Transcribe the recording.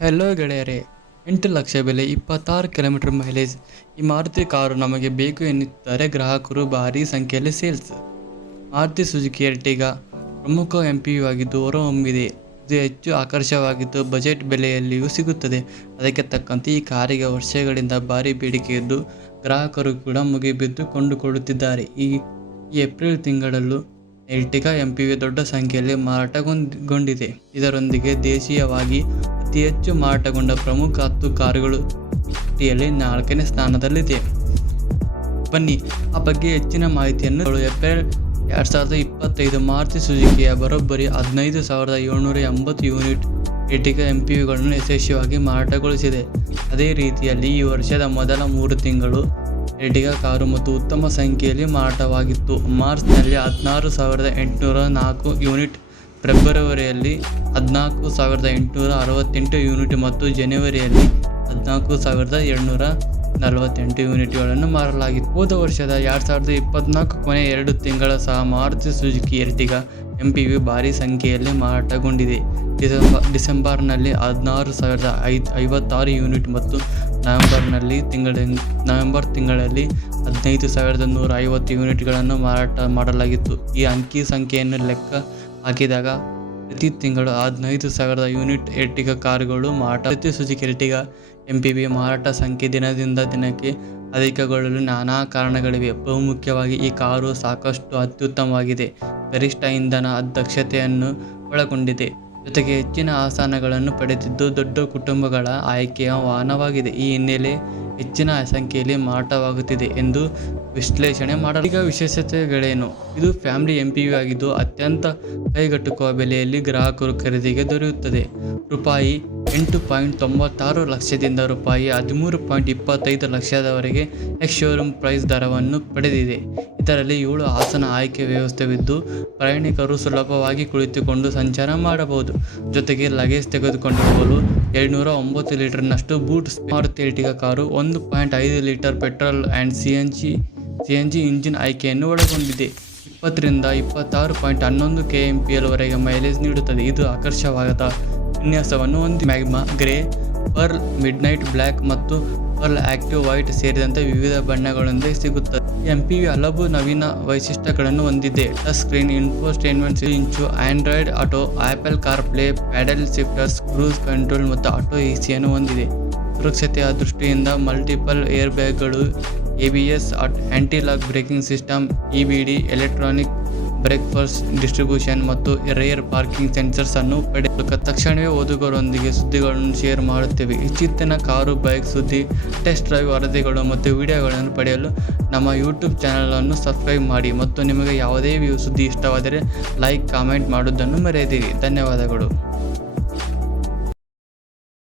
Hello ಗೆಳೆಯರೇ, 8 ಲಕ್ಷ ಬೆಲೆ, 26 kilometre mileage ಈ ಮಾರುತಿ ಕಾರು ನಮಗೆ ಬೇಕು ಎನ್ನುತ್ತಾರೆ ಗ್ರಾಹಕರು. ಭಾರೀ ಸಂಖ್ಯೆಯಲ್ಲಿ ಸೇಲ್ಸ್. ಮಾರುತಿ ಸುಜುಕಿ ಎರ್ಟಿಗಾ ಪ್ರಮುಖ MPV ಆಗಿದ್ದು ಹೊರಹೊಮ್ಮಿದೆ. ಇದು ಹೆಚ್ಚು ಆಕರ್ಷಕವಾಗಿದ್ದು ಬಜೆಟ್ ಬೆಲೆಯಲ್ಲಿಯೂ ಸಿಗುತ್ತದೆ. ಅದಕ್ಕೆ ತಕ್ಕಂತೆ ಈ ಕಾರಿಗೆ ವರ್ಷಗಳಿಂದ ಭಾರೀ ಬೇಡಿಕೆ ಇದ್ದು ಗ್ರಾಹಕರು ಕೂಡ ಮುಗಿಬಿದ್ದು ಕೊಂಡುಕೊಳ್ಳುತ್ತಿದ್ದಾರೆ. ಈ ಏಪ್ರಿಲ್ ತಿಂಗಳಲ್ಲೂ ಎರ್ಟಿಗಾ MPV ದೊಡ್ಡ ಸಂಖ್ಯೆಯಲ್ಲಿ ಮಾರಾಟಗೊಂಡಿದೆ. ಇದರೊಂದಿಗೆ ದೇಶೀಯವಾಗಿ ಅತಿ ಹೆಚ್ಚು ಮಾರಾಟಗೊಂಡ ಪ್ರಮುಖ 10 ಕಾರುಗಳು ಪಟ್ಟಿಯಲ್ಲಿ 4ನೇ ಸ್ಥಾನದಲ್ಲಿದೆ. ಬನ್ನಿ ಆ ಬಗ್ಗೆ ಹೆಚ್ಚಿನ ಮಾಹಿತಿಯನ್ನು. ಏಪ್ರಿಲ್ 2025 ಮಾರುತಿ ಸುಜುಕಿಯ ಬರೋಬ್ಬರಿ 15,780 ಯೂನಿಟ್ ಎರ್ಟಿಗಾ MPVಗಳನ್ನು ಯಶಸ್ವಿಯಾಗಿ ಮಾರಾಟಗೊಳಿಸಿದೆ. ಅದೇ ರೀತಿಯಲ್ಲಿ ಈ ವರ್ಷದ ಮೊದಲ 3 ತಿಂಗಳು ಎರ್ಟಿಗಾ ಕಾರು ಮತ್ತು ಉತ್ತಮ ಸಂಖ್ಯೆಯಲ್ಲಿ ಮಾರಾಟವಾಗಿತ್ತು. ಮಾರ್ಚ್ನಲ್ಲಿ 16,804 ಯೂನಿಟ್, ಫೆಬ್ರವರಿಯಲ್ಲಿ 14,868 ಯೂನಿಟ್ ಮತ್ತು ಜನವರಿಯಲ್ಲಿ 14,248 ಯೂನಿಟ್ಗಳನ್ನು ಮಾರಲಾಗಿತ್ತು. ಹೋದ ವರ್ಷದ 2024 ಕೊನೆಯ 2 ತಿಂಗಳ ಸಹ ಮಾರುತಿ ಸುಜುಕಿ ಎರ್ಟಿಗಾ MPV ಭಾರೀ ಸಂಖ್ಯೆಯಲ್ಲಿ ಮಾರಾಟಗೊಂಡಿದೆ. ಡಿಸೆಂಬರ್ನಲ್ಲಿ 16,056 ಯೂನಿಟ್ ಮತ್ತು ನವೆಂಬರ್ ತಿಂಗಳಲ್ಲಿ 15,150 ಯೂನಿಟ್ಗಳನ್ನು ಮಾರಾಟ ಮಾಡಲಾಗಿತ್ತು. ಈ ಅಂಕಿ ಸಂಖ್ಯೆಯನ್ನು ಲೆಕ್ಕ ಹಾಕಿದಾಗ ಪ್ರತಿ ತಿಂಗಳು 15,000 ಯೂನಿಟ್ ಎರ್ಟಿಗಾ ಕಾರುಗಳು ಮಾರಾಟ. ಮಾರುತಿ ಸುಜುಕಿ ಎರ್ಟಿಗಾ MPV ಮಾರಾಟ ಸಂಖ್ಯೆ ದಿನದಿಂದ ದಿನಕ್ಕೆ ಅಧಿಕಗೊಳ್ಳಲು ನಾನಾ ಕಾರಣಗಳಿವೆ. ಬಹುಮುಖ್ಯವಾಗಿ ಈ ಕಾರು ಸಾಕಷ್ಟು ಅತ್ಯುತ್ತಮವಾಗಿದೆ, ಗರಿಷ್ಠ ಇಂಧನ ದಕ್ಷತೆಯನ್ನು ಒಳಗೊಂಡಿದೆ, ಜೊತೆಗೆ ಹೆಚ್ಚಿನ ಆಸನಗಳನ್ನು ಪಡೆದಿದ್ದು ದೊಡ್ಡ ಕುಟುಂಬಗಳ ಆಯ್ಕೆಯ ವಾಹನವಾಗಿದೆ. ಈ ಹಿನ್ನೆಲೆ ಹೆಚ್ಚಿನ ಸಂಖ್ಯೆಯಲ್ಲಿ ಮಾರಾಟವಾಗುತ್ತಿದೆ ಎಂದು ವಿಶ್ಲೇಷಣೆ ಮಾಡಲಾಗಿದೆ. ಈಗ ವಿಶೇಷತೆಗಳೇನು? ಇದು ಫ್ಯಾಮಿಲಿ MPV ಆಗಿದ್ದು ಅತ್ಯಂತ ಕೈಗೆಟುಕುವ ಬೆಲೆಯಲ್ಲಿ ಗ್ರಾಹಕರು ಖರೀದಿಗೆ ದೊರೆಯುತ್ತದೆ. ರೂಪಾಯಿ 8.96 ಲಕ್ಷದಿಂದ ರೂಪಾಯಿ 13.25 ಲಕ್ಷದವರೆಗೆ ಎಕ್ಸ್ ಶೋರೂಮ್ ಪ್ರೈಸ್ ದರವನ್ನು ಪಡೆದಿದೆ. ಇದರಲ್ಲಿ 7 ಆಸನ ಆಯ್ಕೆ ವ್ಯವಸ್ಥೆವಿದ್ದು ಪ್ರಯಾಣಿಕರು ಸುಲಭವಾಗಿ ಕುಳಿತುಕೊಂಡು ಸಂಚಾರ ಮಾಡಬಹುದು. ಜೊತೆಗೆ ಲಗೇಜ್ ತೆಗೆದುಕೊಂಡು ಹೋಗಲು 209 ಲೀಟರ್ನಷ್ಟು boot space. Maruti Ertiga car 1.5 litre petrol and CNG engine ಆಯ್ಕೆಯನ್ನು ಒಳಗೊಂಡಿದೆ. 20ರಿಂದ 26.11 kmpl ವರೆಗೆ ಮೈಲೇಜ್ ನೀಡುತ್ತದೆ. ಇದು ಆಕರ್ಷಕವಾದ ವಿನ್ಯಾಸವನ್ನು ಹೊಂದಿದೆ. Magma grey, pearl midnight black ಮತ್ತು ಪರ್ಲ್ ಆಕ್ಟಿವ್ ವೈಟ್ ಸೇರಿದಂತೆ ವಿವಿಧ ಬಣ್ಣಗಳೊಂದಿಗೆ ಸಿಗುತ್ತದೆ. MPV ಹಲವು ನವೀನ ವೈಶಿಷ್ಟ್ಯಗಳನ್ನು ಹೊಂದಿದೆ. Touch screen, infotainment inch, Android auto, Apple CarPlay, paddle shifters, cruise control ಮತ್ತು ಆಟೋ ACಯನ್ನು ಹೊಂದಿದೆ. ಸುರಕ್ಷತೆಯ ದೃಷ್ಟಿಯಿಂದ ಮಲ್ಟಿಪಲ್ ಏರ್ ಬ್ಯಾಗ್ಗಳು, ABS, anti lock braking system, EBD, electronic brake force distribution ಮತ್ತು ರೇರ್ ಪಾರ್ಕಿಂಗ್ ಸೆನ್ಸರ್ಸ್ ಅನ್ನು ಪಡೆಯಲು ತಕ್ಷಣವೇ ಓದುಗರೊಂದಿಗೆ ಸುದ್ದಿಗಳನ್ನು ಶೇರ್ ಮಾಡುತ್ತೇವೆ. ಇತ್ತೀಚಿನ ಕಾರು, ಬೈಕ್ ಸುದ್ದಿ, ಟೆಸ್ಟ್ ಡ್ರೈವ್ ವರದಿಗಳು ಮತ್ತು ವಿಡಿಯೋಗಳನ್ನು ಪಡೆಯಲು ನಮ್ಮ ಯೂಟ್ಯೂಬ್ ಚಾನಲನ್ನು ಸಬ್ಸ್ಕ್ರೈಬ್ ಮಾಡಿ ಮತ್ತು ನಿಮಗೆ ಯಾವುದೇ ಸುದ್ದಿ ಇಷ್ಟವಾದರೆ ಲೈಕ್, ಕಾಮೆಂಟ್ ಮಾಡುವುದನ್ನು ಮರೆಯದಿರಿ. ಧನ್ಯವಾದಗಳು.